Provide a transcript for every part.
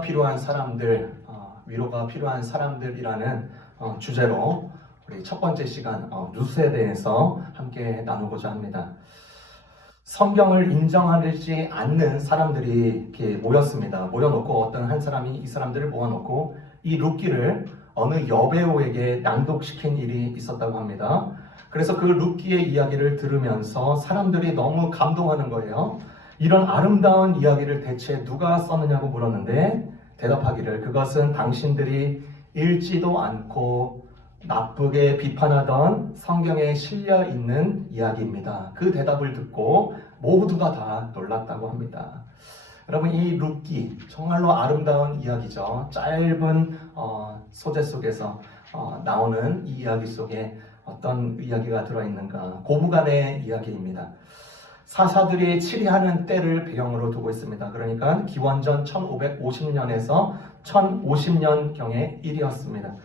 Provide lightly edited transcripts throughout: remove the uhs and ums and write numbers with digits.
위로가 필요한 사람들, 위로가 필요한 사람들이라는 주제로 우리 첫 번째 시간 루스에 대해서 함께 나누고자 합니다. 성경을 인정하지 않는 사람들이 이렇게 모였습니다. 모여놓고 어떤 한 사람이 이 사람들을 모아놓고 이 룻기를 어느 여배우에게 낭독시킨 일이 있었다고 합니다. 그래서 그 룻기의 이야기를 들으면서 사람들이 너무 감동하는 거예요. 이런 아름다운 이야기를 대체 누가 썼느냐고 물었는데 대답하기를 그것은 당신들이 읽지도 않고 나쁘게 비판하던 성경에 실려 있는 이야기입니다. 그 대답을 듣고 모두가 다 놀랐다고 합니다. 여러분, 이 룻기 정말로 아름다운 이야기죠. 짧은 소재 속에서 나오는 이 이야기 속에 어떤 이야기가 들어있는가, 고부간의 이야기입니다. 사사들이 치리하는 때를 배경으로 두고 있습니다. 그러니까 기원전 1550년에서 1050년경의 일이었습니다.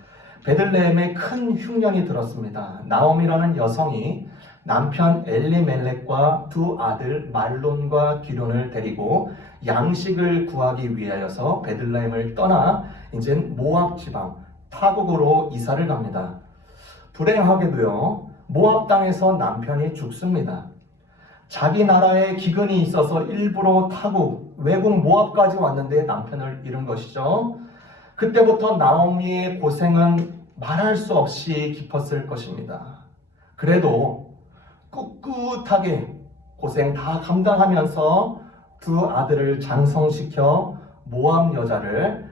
베들레헴에 큰 흉년이 들었습니다. 나옴이라는 여성이 남편 엘리멜렉과 두 아들 말론과 기론을 데리고 양식을 구하기 위하여서 베들레헴을 떠나 이제 모압 지방 타국으로 이사를 갑니다. 불행하게도요, 모압 땅에서 남편이 죽습니다. 자기 나라에 기근이 있어서 일부러 타국, 외국 모압까지 왔는데 남편을 잃은 것이죠. 그때부터 나오미의 고생은 말할 수 없이 깊었을 것입니다. 그래도 꿋꿋하게 고생 다 감당하면서 두 아들을 장성시켜 모압 여자를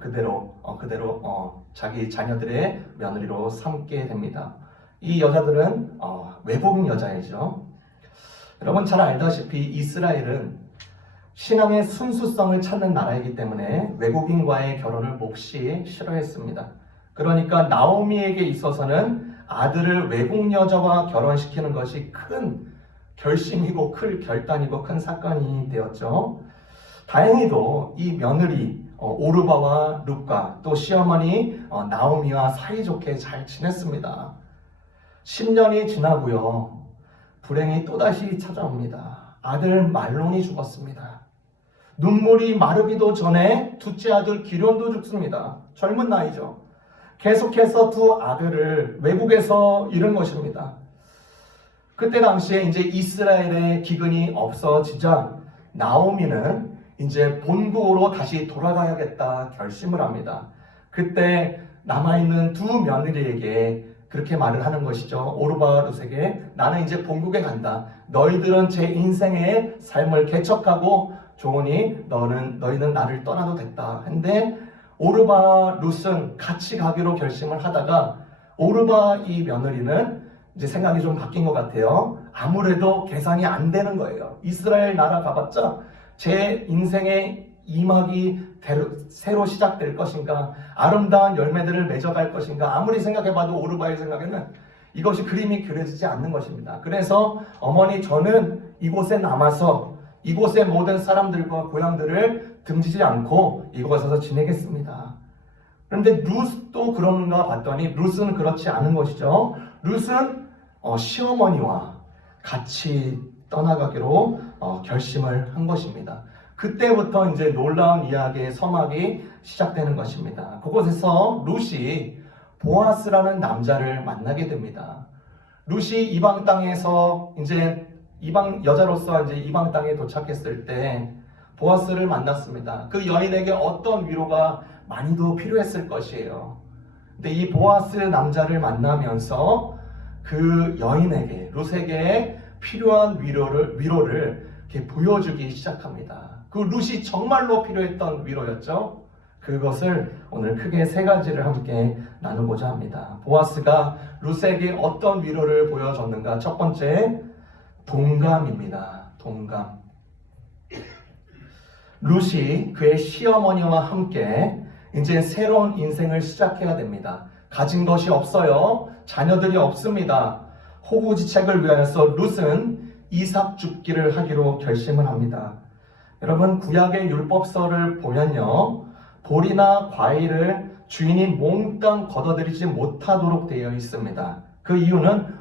그대로 자기 자녀들의 며느리로 삼게 됩니다. 이 여자들은 외국 여자이죠. 여러분 잘 알다시피 이스라엘은 신앙의 순수성을 찾는 나라이기 때문에 외국인과의 결혼을 몹시 싫어했습니다. 그러니까 나오미에게 있어서는 아들을 외국 여자와 결혼시키는 것이 큰 결심이고 큰 결단이고 큰 사건이 되었죠. 다행히도 이 며느리 오르바와 룻과 또 시어머니 나오미와 사이좋게 잘 지냈습니다. 10년이 지나고요. 불행이 또다시 찾아옵니다. 아들 말론이 죽었습니다. 눈물이 마르기도 전에 둘째 아들 기련도 죽습니다. 젊은 나이죠. 계속해서 두 아들을 외국에서 잃은 것입니다. 그때 당시에 이제 이스라엘의 기근이 없어지자 나오미는 이제 본국으로 다시 돌아가야겠다 결심을 합니다. 그때 남아있는 두 며느리에게 그렇게 말을 하는 것이죠. 오르바와 룻에게 나는 이제 본국에 간다. 너희들은 제 인생의 삶을 개척하고 좋으니 너희는 나를 떠나도 됐다. 근데 오르바와 룻은 같이 가기로 결심을 하다가 오르바 이 며느리는 이제 생각이 좀 바뀐 것 같아요. 아무래도 계산이 안 되는 거예요. 이스라엘 나라 가봤자 제 인생의 이막이 새로 시작될 것인가, 아름다운 열매들을 맺어갈 것인가, 아무리 생각해봐도 오르바의 생각에는 이것이 그림이 그려지지 않는 것입니다. 그래서 어머니 저는 이곳에 남아서 이곳의 모든 사람들과 고향들을 등지지 않고 이곳에서 지내겠습니다. 그런데 룻도 그런가 봤더니 룻은 그렇지 않은 것이죠. 룻은 시어머니와 같이 떠나가기로 결심을 한 것입니다. 그때부터 이제 놀라운 이야기의 서막이 시작되는 것입니다. 그곳에서 룻이 보아스라는 남자를 만나게 됩니다. 룻이 이방 땅에서 이제 이방 여자로서 이제 이방 땅에 도착했을 때 보아스를 만났습니다. 그 여인에게 어떤 위로가 많이도 필요했을 것이에요. 근데 이 보아스 남자를 만나면서 그 여인에게 룻에게 필요한 위로를 이렇게 보여주기 시작합니다. 그 룻이 정말로 필요했던 위로였죠. 그것을 오늘 크게 세 가지를 함께 나누고자 합니다. 보아스가 룻에게 어떤 위로를 보여줬는가? 첫 번째, 동감입니다. 동감. 룻이 그의 시어머니와 함께 이제 새로운 인생을 시작해야 됩니다. 가진 것이 없어요. 자녀들이 없습니다. 호구지책을 위하여서 룻은 이삭 줍기를 하기로 결심을 합니다. 여러분, 구약의 율법서를 보면요, 볼이나 과일을 주인이 몽땅 걷어들이지 못하도록 되어 있습니다. 그 이유는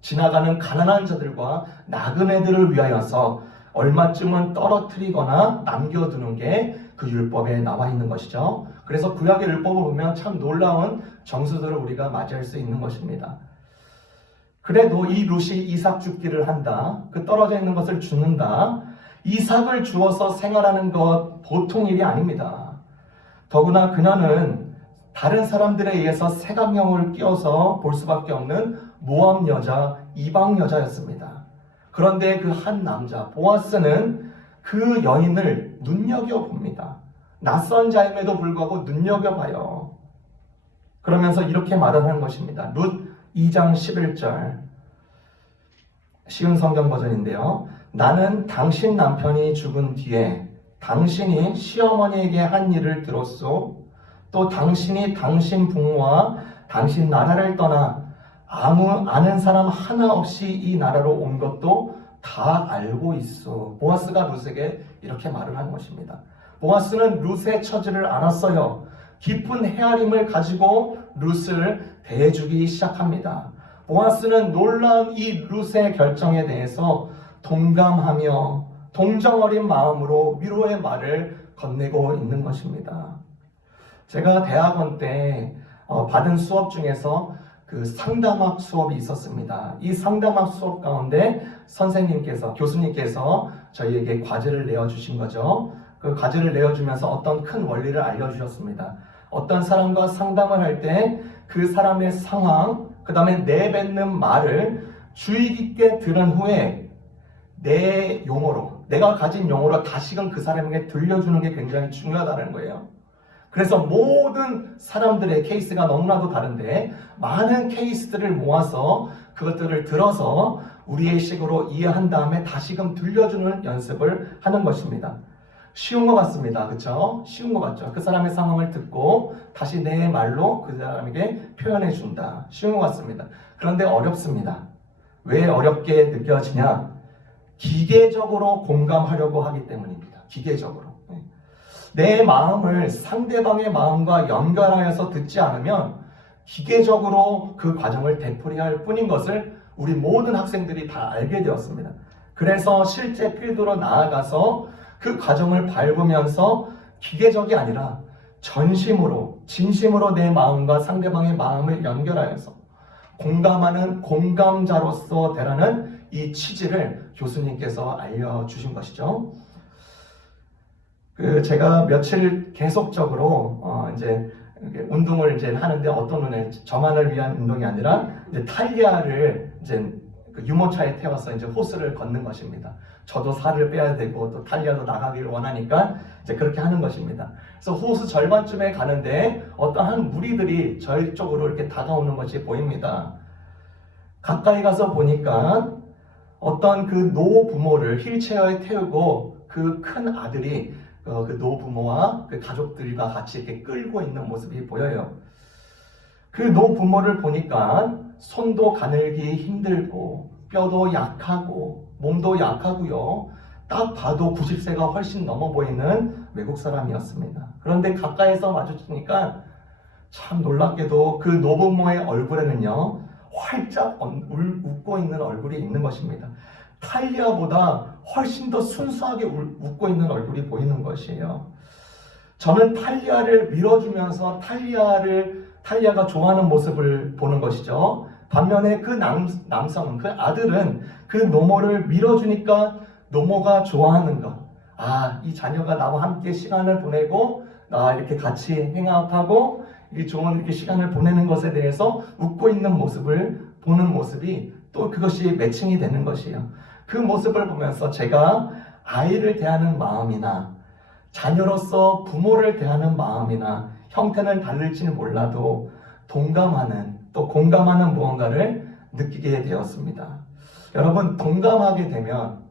지나가는 가난한 자들과 나그네들을 위하여서 얼마쯤은 떨어뜨리거나 남겨두는 게 그 율법에 나와 있는 것이죠. 그래서 구약의 율법을 보면 참 놀라운 정수들을 우리가 맞이할 수 있는 것입니다. 그래도 이 룻이 이삭 죽기를 한다. 그 떨어져 있는 것을 죽는다. 이삭을 주어서 생활하는 것 보통 일이 아닙니다. 더구나 그녀는 다른 사람들에 의해서 색안경을 끼워서 볼 수밖에 없는 모압 여자, 이방 여자였습니다. 그런데 그 한 남자 보아스는 그 여인을 눈여겨봅니다. 낯선 자임에도 불구하고 눈여겨봐요. 그러면서 이렇게 말하는 것입니다. 룻 2장 11절, 쉬운 성경 버전인데요. 나는 당신 남편이 죽은 뒤에 당신이 시어머니에게 한 일을 들었소. 또 당신이 당신 부모와 당신 나라를 떠나 아는 사람 하나 없이 이 나라로 온 것도 다 알고 있어. 보아스가 룻에게 이렇게 말을 한 것입니다. 보아스는 룻의 처지를 알았어요. 깊은 헤아림을 가지고 룻을 대해주기 시작합니다. 보아스는 놀라운 이 룻의 결정에 대해서 동감하며 동정 어린 마음으로 위로의 말을 건네고 있는 것입니다. 제가 대학원 때 받은 수업 중에서 그 상담학 수업이 있었습니다. 이 상담학 수업 가운데 교수님께서 저희에게 과제를 내어주신 거죠. 그 과제를 내어주면서 어떤 큰 원리를 알려주셨습니다. 어떤 사람과 상담을 할 때 그 사람의 상황, 그 다음에 내뱉는 말을 주의 깊게 들은 후에 내 용어로, 내가 가진 용어로 다시금 그 사람에게 들려주는 게 굉장히 중요하다는 거예요. 그래서 모든 사람들의 케이스가 너무나도 다른데 많은 케이스들을 모아서 그것들을 들어서 우리의 식으로 이해한 다음에 다시금 들려주는 연습을 하는 것입니다. 쉬운 것 같습니다. 그렇죠? 쉬운 것 같죠? 그 사람의 상황을 듣고 다시 내 말로 그 사람에게 표현해 준다. 쉬운 것 같습니다. 그런데 어렵습니다. 왜 어렵게 느껴지냐? 기계적으로 공감하려고 하기 때문입니다. 기계적으로. 내 마음을 상대방의 마음과 연결하여서 듣지 않으면 기계적으로 그 과정을 되풀이할 뿐인 것을 우리 모든 학생들이 다 알게 되었습니다. 그래서 실제 필드로 나아가서 그 과정을 밟으면서 기계적이 아니라 전심으로, 진심으로 내 마음과 상대방의 마음을 연결하여서 공감하는 공감자로서 되라는 이 취지를 교수님께서 알려주신 것이죠. 제가 며칠 계속적으로 이제 운동을 이제 하는데 어떤 운동, 저만을 위한 운동이 아니라 이제 탈리아를 이제 그 유모차에 태워서 이제 호수를 걷는 것입니다. 저도 살을 빼야 되고 또 탈리아도 나가기를 원하니까 이제 그렇게 하는 것입니다. 그래서 호수 절반쯤에 가는데 어떠한 무리들이 저희 쪽으로 이렇게 다가오는 것이 보입니다. 가까이 가서 보니까 어떤 그 노부모를 휠체어에 태우고 그 큰 아들이 그 노부모와 그 가족들과 같이 이렇게 끌고 있는 모습이 보여요. 그 노부모를 보니까 손도 가늘기 힘들고 뼈도 약하고 몸도 약하고요. 딱 봐도 90세가 훨씬 넘어 보이는 외국 사람이었습니다. 그런데 가까이서 마주치니까 참 놀랍게도 그 노부모의 얼굴에는요, 활짝 웃고 있는 얼굴이 있는 것입니다. 탈리아보다 훨씬 더 순수하게 웃고 있는 얼굴이 보이는 것이에요. 저는 탈리아를 밀어주면서 탈리아가 좋아하는 모습을 보는 것이죠. 반면에 그 남성은, 그 아들은 그 노모를 밀어주니까 노모가 좋아하는 것. 이 자녀가 나와 함께 시간을 보내고 이렇게 같이 행아웃하고 좋은 이렇게 시간을 보내는 것에 대해서 웃고 있는 모습을 보는 모습이 또 그것이 매칭이 되는 것이에요. 그 모습을 보면서 제가 아이를 대하는 마음이나 자녀로서 부모를 대하는 마음이나 형태는 다를지는 몰라도 동감하는 또 공감하는 무언가를 느끼게 되었습니다. 여러분, 공감하게 되면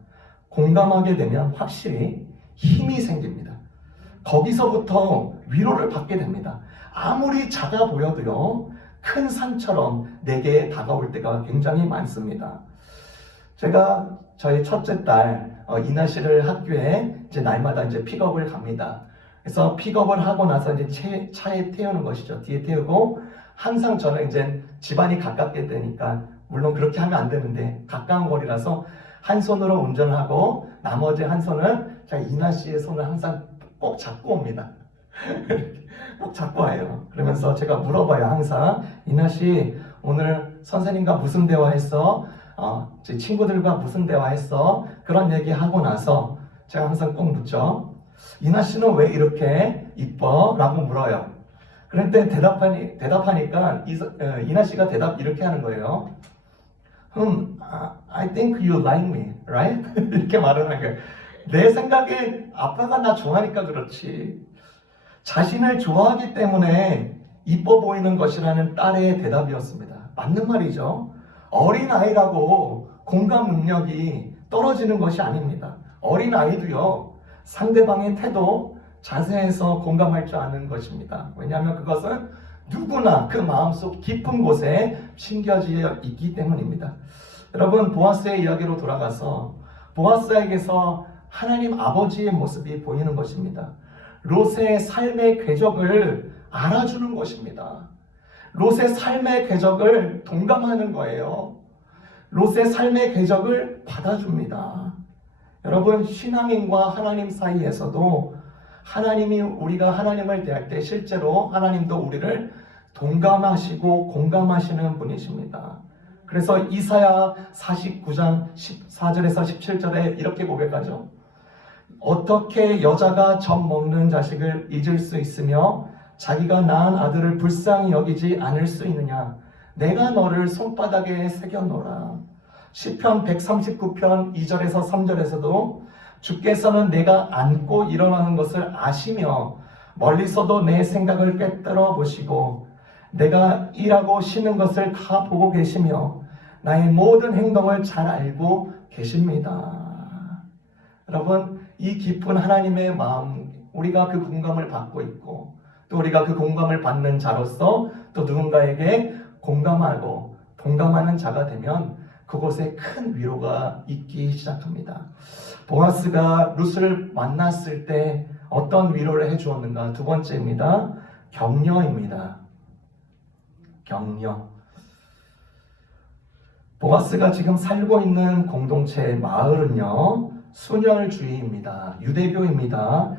확실히 힘이 생깁니다. 거기서부터 위로를 받게 됩니다. 아무리 작아 보여도요, 큰 산처럼 내게 다가올 때가 굉장히 많습니다. 제가 저희 첫째 딸 이나 씨를 학교에 이제 날마다 이제 픽업을 갑니다. 그래서 픽업을 하고 나서 이제 차에 태우는 것이죠. 뒤에 태우고 항상 저는 이제 집안이 가깝게 되니까 물론 그렇게 하면 안 되는데 가까운 거리라서 한 손으로 운전을 하고 나머지 한 손은 제가 이나 씨의 손을 항상 꼭 잡고 옵니다. 꼭 잡고 와요. 그러면서 제가 물어봐요. 항상 이나 씨 오늘 선생님과 무슨 대화했어? 제 친구들과 무슨 대화했어? 그런 얘기하고 나서 제가 항상 꼭 묻죠. 이나 씨는 왜 이렇게 이뻐? 라고 물어요. 그런데 대답하니까 이나 씨가 대답 이렇게 하는 거예요. I think you like me, right? 이렇게 말하는 거예요. 내 생각에 아빠가 나 좋아하니까 그렇지. 자신을 좋아하기 때문에 이뻐 보이는 것이라는 딸의 대답이었습니다. 맞는 말이죠. 어린아이라고 공감 능력이 떨어지는 것이 아닙니다. 어린아이도요, 상대방의 태도, 자세에서 공감할 줄 아는 것입니다. 왜냐하면 그것은 누구나 그 마음속 깊은 곳에 심겨져 있기 때문입니다. 여러분, 보아스의 이야기로 돌아가서 보아스에게서 하나님 아버지의 모습이 보이는 것입니다. 롯의 삶의 궤적을 알아주는 것입니다. 롯의 삶의 궤적을 동감하는 거예요. 롯의 삶의 궤적을 받아줍니다. 여러분, 신앙인과 하나님 사이에서도 하나님이 우리가 하나님을 대할 때 실제로 하나님도 우리를 동감하시고 공감하시는 분이십니다. 그래서 이사야 49장 14절에서 17절에 이렇게 고백하죠. 어떻게 여자가 젖 먹는 자식을 잊을 수 있으며 자기가 낳은 아들을 불쌍히 여기지 않을 수 있느냐. 내가 너를 손바닥에 새겨놓으라. 시편 139편 2절에서 3절에서도 주께서는 내가 앉고 일어나는 것을 아시며 멀리서도 내 생각을 꿰뚫어 보시고 내가 일하고 쉬는 것을 다 보고 계시며 나의 모든 행동을 잘 알고 계십니다. 여러분, 이 깊은 하나님의 마음, 우리가 그 공감을 받고 있고 또 우리가 그 공감을 받는 자로서 또 누군가에게 공감하고 동감하는 자가 되면 그곳에 큰 위로가 있기 시작합니다. 보아스가 룻을 만났을 때 어떤 위로를 해주었는가? 두 번째입니다. 격려입니다. 격려. 보아스가 지금 살고 있는 공동체 마을은요, 순혈주의입니다. 유대교입니다.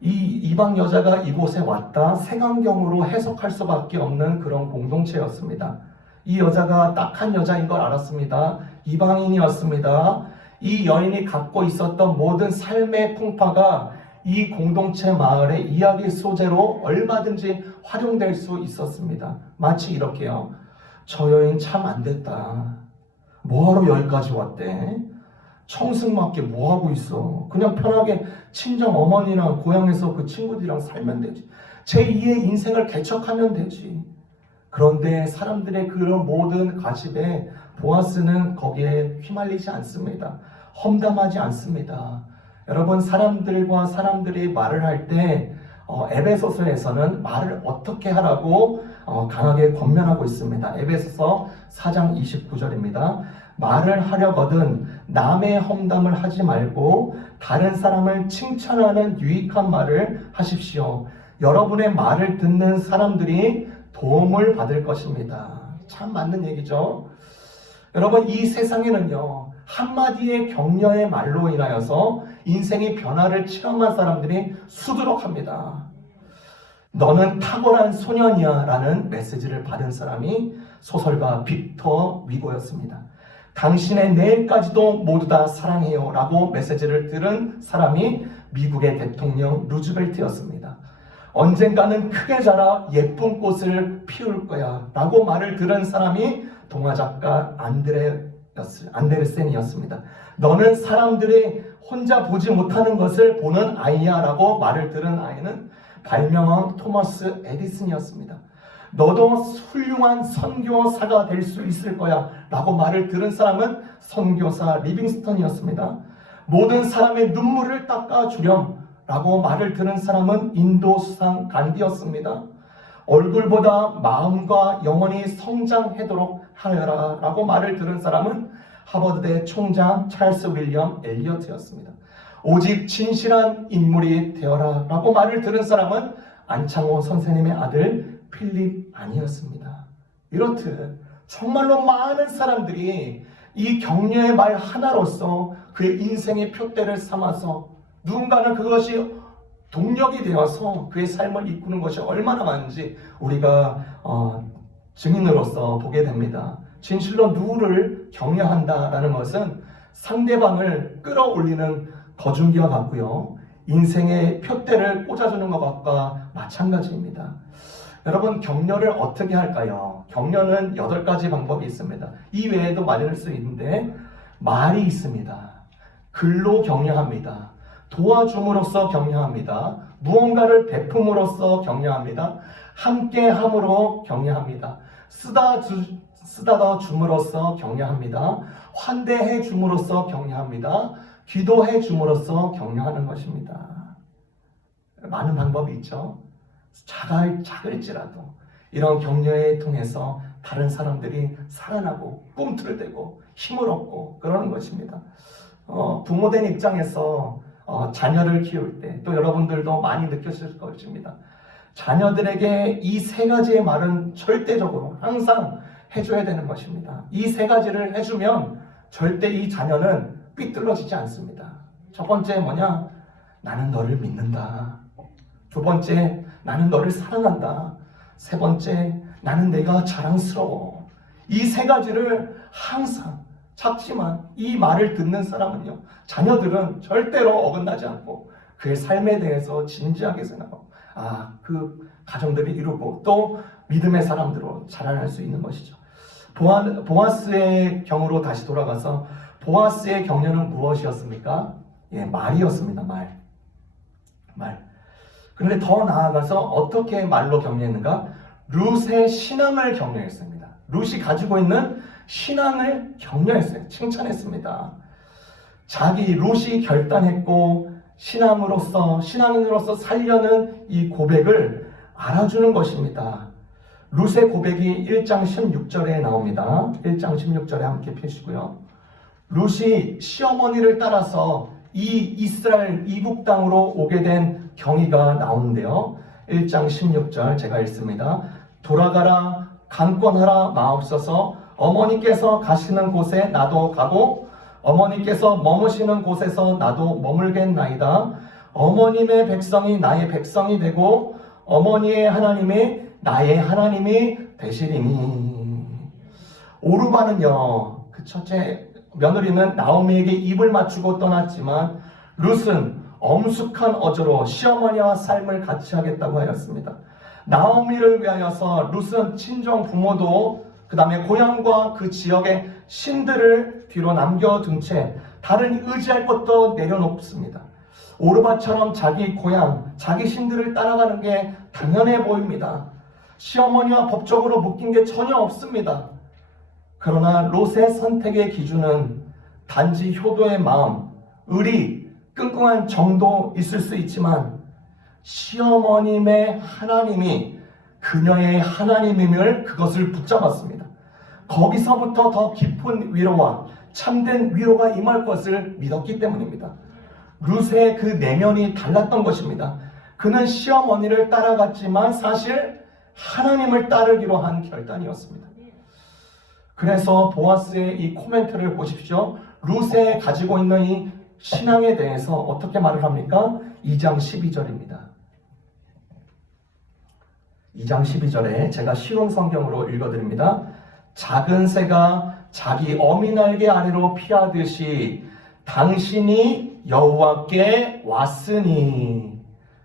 이 이방 여자가 이곳에 왔다 색안경으로 해석할 수밖에 없는 그런 공동체였습니다. 이 여자가 딱한 여자인 걸 알았습니다. 이방인이었습니다. 이 여인이 갖고 있었던 모든 삶의 풍파가 이 공동체 마을의 이야기 소재로 얼마든지 활용될 수 있었습니다. 마치 이렇게요. 저 여인 참 안 됐다. 뭐하러 여기까지 왔대? 청승맞게 뭐하고 있어? 그냥 편하게 친정 어머니랑 고향에서 그 친구들이랑 살면 되지. 제2의 인생을 개척하면 되지. 그런데 사람들의 그런 모든 가십에 보아스는 거기에 휘말리지 않습니다. 험담하지 않습니다. 여러분, 사람들과 사람들이 말을 할 때 에베소서에서는 말을 어떻게 하라고 강하게 권면하고 있습니다. 에베소서 4장 29절입니다. 말을 하려거든 남의 험담을 하지 말고 다른 사람을 칭찬하는 유익한 말을 하십시오. 여러분의 말을 듣는 사람들이 도움을 받을 것입니다. 참 맞는 얘기죠. 여러분, 이 세상에는요, 한마디의 격려의 말로 인하여서 인생의 변화를 체험한 사람들이 수두룩합니다. 너는 탁월한 소년이야 라는 메시지를 받은 사람이 소설가 빅터 위고였습니다. 당신의 내일까지도 모두 다 사랑해요 라고 메시지를 들은 사람이 미국의 대통령 루즈벨트였습니다. 언젠가는 크게 자라 예쁜 꽃을 피울 거야 라고 말을 들은 사람이 동화작가 안데르센이었습니다. 너는 사람들이 혼자 보지 못하는 것을 보는 아이야 라고 말을 들은 아이는 발명왕 토마스 에디슨이었습니다. 너도 훌륭한 선교사가 될 수 있을 거야 라고 말을 들은 사람은 선교사 리빙스턴이었습니다. 모든 사람의 눈물을 닦아주렴 라고 말을 들은 사람은 인도 수상 간디였습니다. 얼굴보다 마음과 영혼이 성장하도록 하여라 라고 말을 들은 사람은 하버드대 총장 찰스 윌리엄 엘리어트였습니다. 오직 진실한 인물이 되어라 라고 말을 들은 사람은 안창호 선생님의 아들 필립 아니었습니다. 이렇듯 정말로 많은 사람들이 이 격려의 말 하나로서 그의 인생의 표대를 삼아서 누군가는 그것이 동력이 되어서 그의 삶을 이끄는 것이 얼마나 많은지 우리가 증인으로서 보게 됩니다. 진실로 누구를 격려한다라는 것은 상대방을 끌어올리는 거중기와 같고요. 인생의 표대를 꽂아주는 것과 마찬가지입니다. 여러분, 격려를 어떻게 할까요? 격려는 8가지 방법이 있습니다. 이 외에도 마련할 수 있는데 말이 있습니다. 글로 격려합니다. 도와줌으로써 격려합니다. 무언가를 베품으로써 격려합니다. 함께함으로 격려합니다. 쓰다더 줌으로써 격려합니다. 환대해 줌으로써 격려합니다. 기도해 줌으로써 격려하는 것입니다. 많은 방법이 있죠. 작을지라도 이런 격려에 통해서 다른 사람들이 살아나고 꿈틀을 대고 힘을 얻고 그러는 것입니다. 부모된 입장에서 자녀를 키울 때 또 여러분들도 많이 느꼈을 것입니다. 자녀들에게 이 3가지의 말은 절대적으로 항상 해줘야 되는 것입니다. 이 3가지를 해주면 절대 이 자녀는 삐뚤어지지 않습니다. 첫 번째 뭐냐? 나는 너를 믿는다. 두 번째, 나는 너를 사랑한다. 세 번째, 나는 내가 자랑스러워. 이 3가지를 항상 작지만 이 말을 듣는 사람은요, 자녀들은 절대로 어긋나지 않고 그의 삶에 대해서 진지하게 생각하고 그 가정들이 이루고 또 믿음의 사람들로 자라날 수 있는 것이죠. 보아스의 경우로 다시 돌아가서 보아스의 격려는 무엇이었습니까? 말이었습니다. 말. 그런데 더 나아가서 어떻게 말로 격려했는가? 룻의 신앙을 격려했습니다. 룻이 가지고 있는 신앙을 격려했어요. 칭찬했습니다. 룻이 결단했고 신앙인으로서 살려는 이 고백을 알아주는 것입니다. 룻의 고백이 1장 16절에 나옵니다. 1장 16절에 함께 펴시고요. 룻이 시어머니를 따라서 이 이스라엘 이국 땅으로 오게 된 경위가 나오는데요. 1장 16절 제가 읽습니다. 돌아가라, 강권하라 마옵소서. 어머니께서 가시는 곳에 나도 가고 어머니께서 머무시는 곳에서 나도 머물겠나이다. 어머님의 백성이 나의 백성이 되고 어머니의 하나님이 나의 하나님이 되시리니. 오르바는요, 그 첫째 며느리는 나오미에게 입을 맞추고 떠났지만 룻은 엄숙한 어조로 시어머니와 삶을 같이 하겠다고 하였습니다. 나오미를 위하여서 룻은 친정 부모도 그 다음에 고향과 그 지역의 신들을 뒤로 남겨둔 채 다른 의지할 것도 내려놓습니다. 오르바처럼 자기 고향, 자기 신들을 따라가는 게 당연해 보입니다. 시어머니와 법적으로 묶인 게 전혀 없습니다. 그러나 롯의 선택의 기준은 단지 효도의 마음, 의리, 끈끈한 정도 있을 수 있지만 시어머님의 하나님이 그녀의 하나님임을 그것을 붙잡았습니다. 거기서부터 더 깊은 위로와 참된 위로가 임할 것을 믿었기 때문입니다. 룻의 그 내면이 달랐던 것입니다. 그는 시어머니를 따라갔지만 사실 하나님을 따르기로 한 결단이었습니다. 그래서 보아스의 이 코멘트를 보십시오. 룻의 가지고 있는 이 신앙에 대해서 어떻게 말을 합니까? 2장 12절입니다. 2장 12절에 제가 실온 성경으로 읽어드립니다. 작은 새가 자기 어미 날개 아래로 피하듯이 당신이 여호와께 왔으니.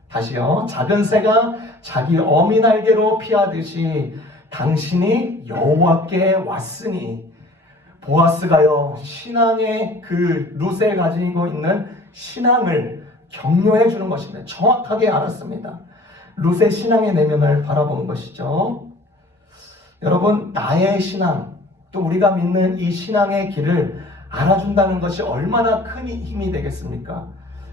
다시요. 작은 새가 자기 어미 날개로 피하듯이 당신이 여호와께 왔으니. 보아스가요, 신앙의 그 룻에 가지고 있는 신앙을 격려해 주는 것입니다. 정확하게 알았습니다. 룻의 신앙의 내면을 바라보는 것이죠. 여러분, 나의 신앙, 또 우리가 믿는 이 신앙의 길을 알아준다는 것이 얼마나 큰 힘이 되겠습니까?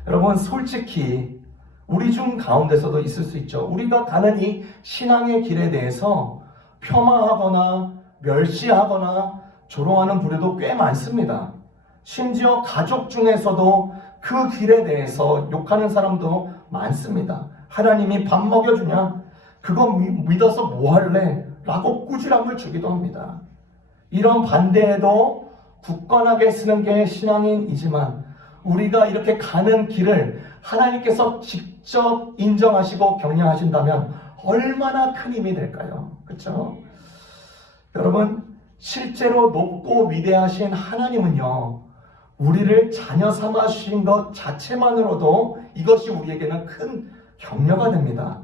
여러분, 솔직히 우리 중 가운데서도 있을 수 있죠. 우리가 가는 이 신앙의 길에 대해서 폄하하거나 멸시하거나 조롱하는 부류도 꽤 많습니다. 심지어 가족 중에서도 그 길에 대해서 욕하는 사람도 많습니다. 하나님이 밥 먹여주냐? 그거 믿어서 뭐 할래? 라고 꾸지람을 주기도 합니다. 이런 반대에도 굳건하게 쓰는 게 신앙인이지만 우리가 이렇게 가는 길을 하나님께서 직접 인정하시고 격려하신다면 얼마나 큰 힘이 될까요? 그렇죠? 여러분, 실제로 높고 위대하신 하나님은요, 우리를 자녀 삼아 주신 것 자체만으로도 이것이 우리에게는 큰 격려가 됩니다.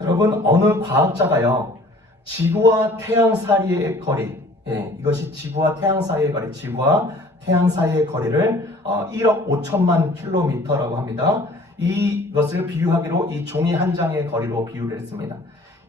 여러분, 어느 과학자가요, 지구와 태양 사이의 거리, 이것이 지구와 태양 사이의 거리, 지구와 태양 사이의 거리를 1억 5천만 킬로미터라고 합니다. 이것을 비유하기로 이 종이 한 장의 거리로 비유를 했습니다.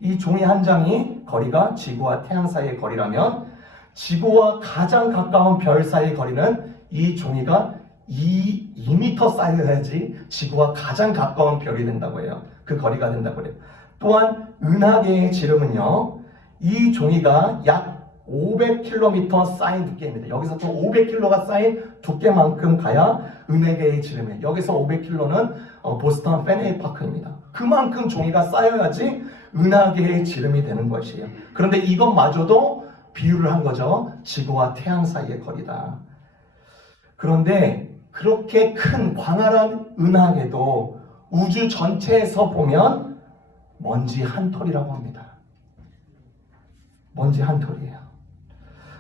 이 종이 한 장이 거리가 지구와 태양 사이의 거리라면 지구와 가장 가까운 별 사이의 거리는 이 종이가 2m 쌓여야지 지구와 가장 가까운 별이 된다고 해요. 그 거리가 된다고 해요. 또한 은하계의 지름은요, 이 종이가 약 500km 쌓인 두께입니다. 여기서 또 500km가 쌓인 두께만큼 가야 은하계의 지름이에요. 여기서 500km는 보스턴 페네이 파크입니다. 그만큼 종이가 쌓여야지 은하계의 지름이 되는 것이에요. 그런데 이것마저도 비유를 한 거죠. 지구와 태양 사이의 거리다. 그런데 그렇게 큰 광활한 은하계도 우주 전체에서 보면 먼지 한 톨이라고 합니다. 먼지 한 톨이에요.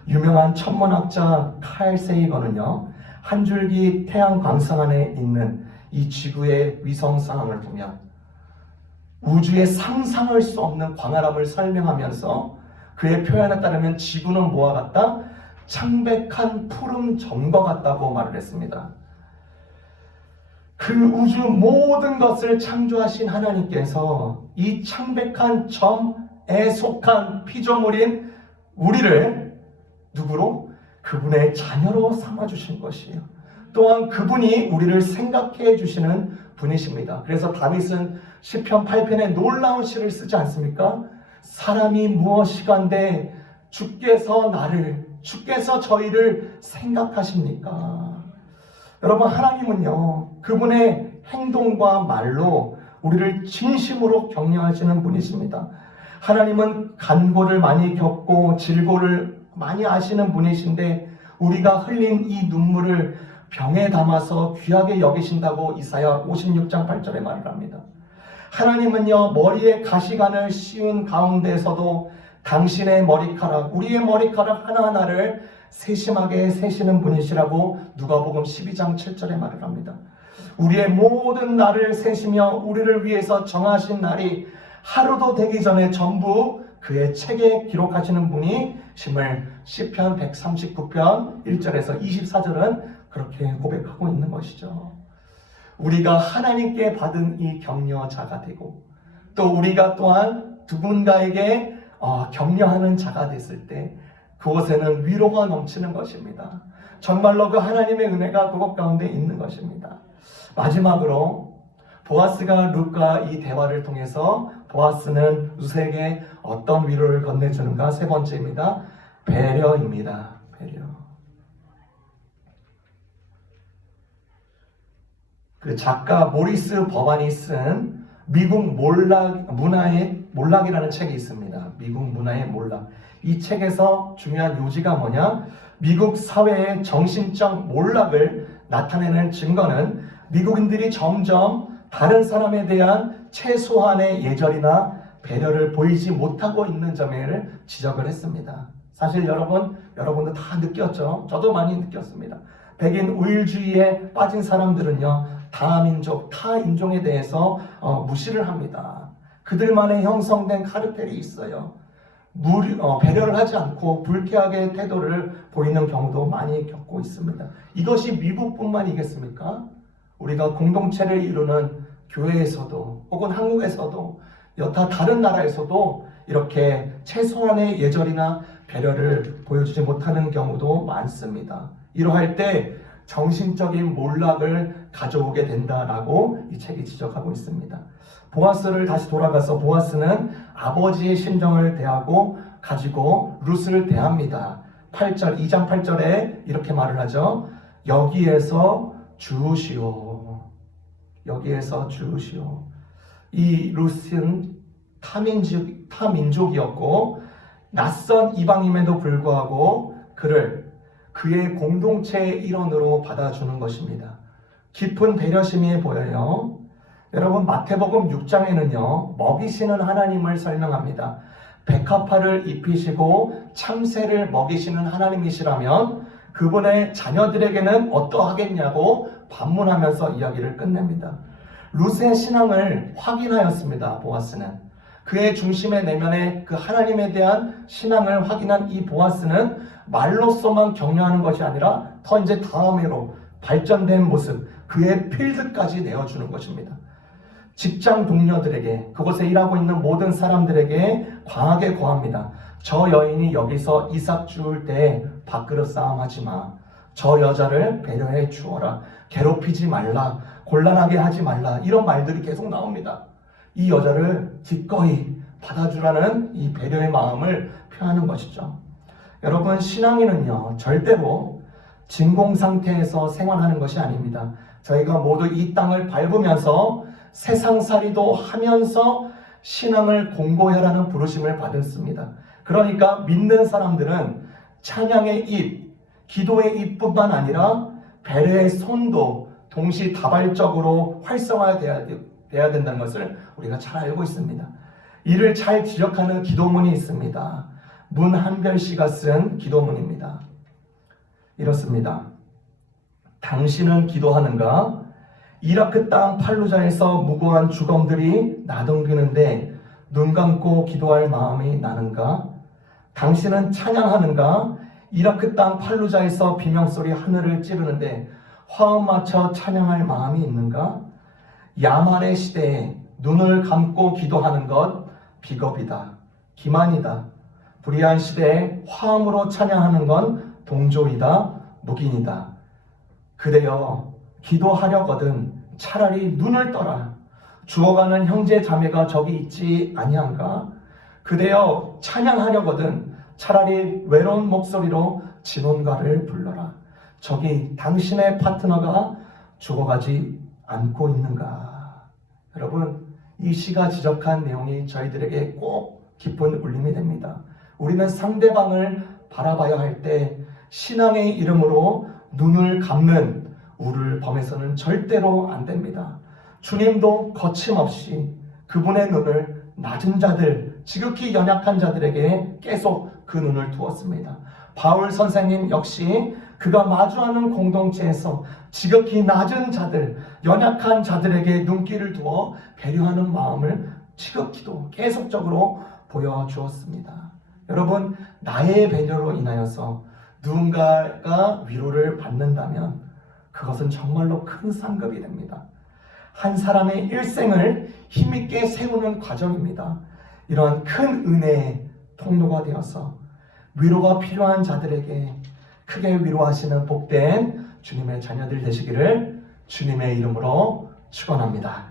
유명한 천문학자 칼 세이건은요, 한 줄기 태양 광선 안에 있는 이 지구의 위성 상황을 보면 우주의 상상할 수 없는 광활함을 설명하면서 그의 표현에 따르면 지구는 뭐와 같다? 창백한 푸른 점과 같다고 말을 했습니다. 그 우주 모든 것을 창조하신 하나님께서 이 창백한 점에 속한 피조물인 우리를 누구로? 그분의 자녀로 삼아주신 것이에요. 또한 그분이 우리를 생각해 주시는 분이십니다. 그래서 다윗은 시편 8편에 놀라운 시를 쓰지 않습니까? 사람이 무엇이간데 주께서 저희를 생각하십니까? 여러분, 하나님은요, 그분의 행동과 말로 우리를 진심으로 격려하시는 분이십니다. 하나님은 간고를 많이 겪고 질고를 많이 아시는 분이신데 우리가 흘린 이 눈물을 병에 담아서 귀하게 여기신다고 이사야 56장 8절에 말을 합니다. 하나님은요, 머리에 가시관을 씌운 가운데서도 당신의 머리카락, 우리의 머리카락 하나하나를 세심하게 세시는 분이시라고 누가복음 12장 7절에 말을 합니다. 우리의 모든 날을 세시며 우리를 위해서 정하신 날이 하루도 되기 전에 전부 그의 책에 기록하시는 분이 심을 시편 139편 1절에서 24절은 그렇게 고백하고 있는 것이죠. 우리가 하나님께 받은 이 격려자가 되고 또 우리가 또한 누군가에게 격려하는 자가 됐을 때 그곳에는 위로가 넘치는 것입니다. 정말로 그 하나님의 은혜가 그곳 가운데 있는 것입니다. 마지막으로 보아스가 룻과 이 대화를 통해서 보아스는 룻에게 어떤 위로를 건네주는가? 세 번째입니다. 배려입니다. 배려. 그 작가 모리스 버반이 쓴 미국 문학이라는 책이 있습니다. 미국 문화의 몰락. 이 책에서 중요한 요지가 뭐냐? 미국 사회의 정신적 몰락을 나타내는 증거는 미국인들이 점점 다른 사람에 대한 최소한의 예절이나 배려를 보이지 못하고 있는 점을 지적을 했습니다. 사실 여러분도 다 느꼈죠? 저도 많이 느꼈습니다. 백인 우일주의에 빠진 사람들은요, 타 민족, 타 인종에 대해서 무시를 합니다. 그들만의 형성된 카르텔이 있어요. 배려를 하지 않고 불쾌하게 태도를 보이는 경우도 많이 겪고 있습니다. 이것이 미국뿐만이겠습니까? 우리가 공동체를 이루는 교회에서도 혹은 한국에서도 여타 다른 나라에서도 이렇게 최소한의 예절이나 배려를 보여주지 못하는 경우도 많습니다. 이러할 때 정신적인 몰락을 가져오게 된다라고 이 책이 지적하고 있습니다. 보아스를 다시 돌아가서 보아스는 아버지의 심정을 가지고 룻을 대합니다. 2장 8절에 이렇게 말을 하죠. 여기에서 주우시오. 여기에서 주우시오. 이 룻은 타민족이었고 낯선 이방임에도 불구하고 그의 공동체의 일원으로 받아주는 것입니다. 깊은 배려심이 보여요. 여러분 마태복음 6장에는요 먹이시는 하나님을 설명합니다. 백합화를 입히시고 참새를 먹이시는 하나님이시라면 그분의 자녀들에게는 어떠하겠냐고 반문하면서 이야기를 끝냅니다. 룻의 신앙을 확인하였습니다. 보아스는 그의 중심의 내면에 그 하나님에 대한 신앙을 확인한 이 보아스는 말로서만 격려하는 것이 아니라 더 이제 다음으로 발전된 모습, 그의 필드까지 내어주는 것입니다. 직장 동료들에게, 그곳에 일하고 있는 모든 사람들에게 광하게 고합니다. 저 여인이 여기서 이삭 주울 때 밥그릇 싸움하지 마. 저 여자를 배려해 주어라. 괴롭히지 말라. 곤란하게 하지 말라. 이런 말들이 계속 나옵니다. 이 여자를 기꺼이 받아주라는 이 배려의 마음을 표하는 것이죠. 여러분, 신앙인은요 절대로 진공 상태에서 생활하는 것이 아닙니다. 저희가 모두 이 땅을 밟으면서 세상살이도 하면서 신앙을 공고해라는 부르심을 받았습니다. 그러니까 믿는 사람들은 찬양의 입, 기도의 입뿐만 아니라 배려의 손도 동시다발적으로 활성화되어야 된다는 것을 우리가 잘 알고 있습니다. 이를 잘 지적하는 기도문이 있습니다. 문한별 씨가 쓴 기도문입니다. 이렇습니다. 당신은 기도하는가? 이라크 땅 팔루자에서 무고한 죽음들이 나동기는데 눈 감고 기도할 마음이 나는가? 당신은 찬양하는가? 이라크 땅 팔루자에서 비명소리 하늘을 찌르는데 화음 맞춰 찬양할 마음이 있는가? 야만의 시대에 눈을 감고 기도하는 것 비겁이다. 기만이다. 불의한 시대에 화음으로 찬양하는 건 동조이다. 묵인이다. 그대여 기도하려거든 차라리 눈을 떠라. 죽어가는 형제 자매가 저기 있지 아니한가? 그대여 찬양하려거든 차라리 외로운 목소리로 진원가를 불러라. 저기 당신의 파트너가 죽어가지 않고 있는가? 여러분, 이 시가 지적한 내용이 저희들에게 꼭 깊은 울림이 됩니다. 우리는 상대방을 바라봐야 할 때 신앙의 이름으로 눈을 감는 우를 범해서는 절대로 안 됩니다. 주님도 거침없이 그분의 눈을 낮은 자들, 지극히 연약한 자들에게 계속 그 눈을 두었습니다. 바울 선생님 역시 그가 마주하는 공동체에서 지극히 낮은 자들, 연약한 자들에게 눈길을 두어 배려하는 마음을 지극히도 계속적으로 보여주었습니다. 여러분, 나의 배려로 인하여서 누군가가 위로를 받는다면 그것은 정말로 큰 상급이 됩니다. 한 사람의 일생을 힘있게 세우는 과정입니다. 이러한 큰 은혜의 통로가 되어서 위로가 필요한 자들에게 크게 위로하시는 복된 주님의 자녀들 되시기를 주님의 이름으로 축원합니다.